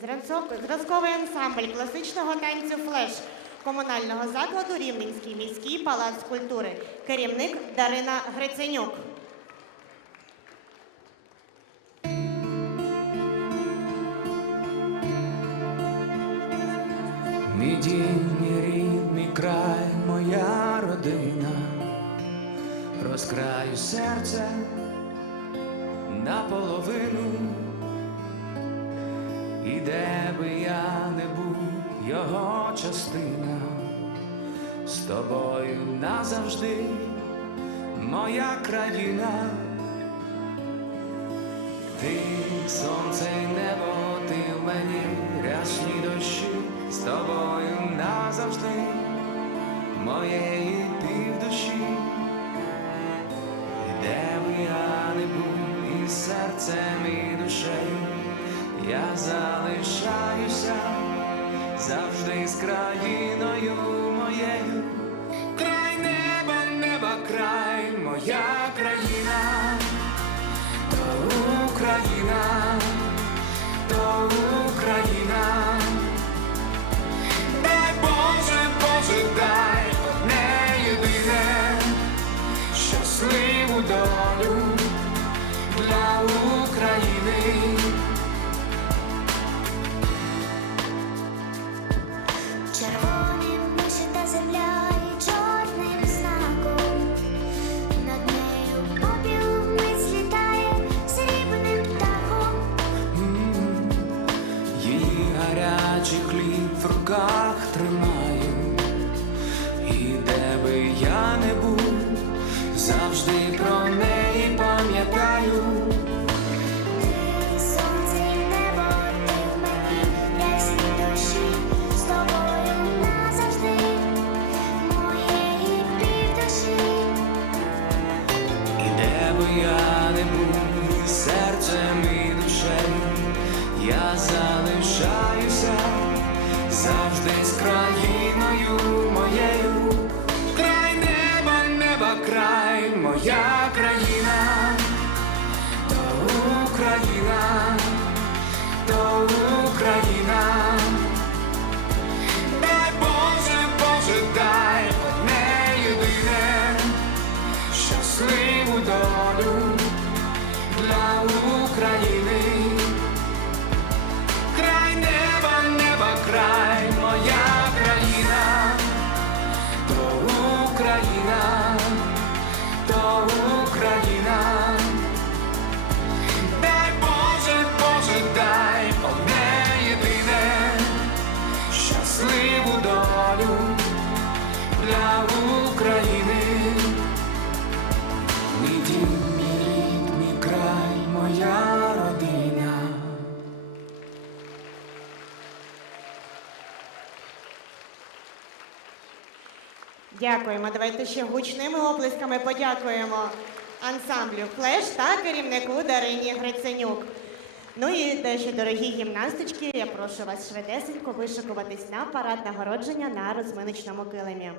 Художній зразковий ансамбль класичного танцю флеш комунального закладу Рівненський міський палац культури. Керівник Дарина Гриценюк. Мій дім, мій рід, край, моя родина, розкраю серце наполовину, і де би я не був, його частина, з тобою назавжди, моя країна. Ти сонце й небо, ти в мені рясні дощі, з тобою назавжди моєї півдуші, І де би я не був, і серцем, і душею я залишаюся завжди з країною моєю. Край неба, неба, край, моя Червоним вишита земля і чорним знаком. Над нею попіл мить злітає срібним птахом. Її гарячий хліб в руках тримаю, я не серцем і душею, я залишаюся завжди країною моєю. Край неба, неба, край, моя країна, то Україна, то Україна. Для України. Мій дім, мій рід, мій край, моя родина. Дякуємо. Давайте ще гучними оплесками подякуємо ансамблю Флеш та керівнику Дарині Гриценюк. Ну і наші дорогі гімнастички, я прошу вас швидесенько вишикуватись на парад нагородження на розминочному килимі.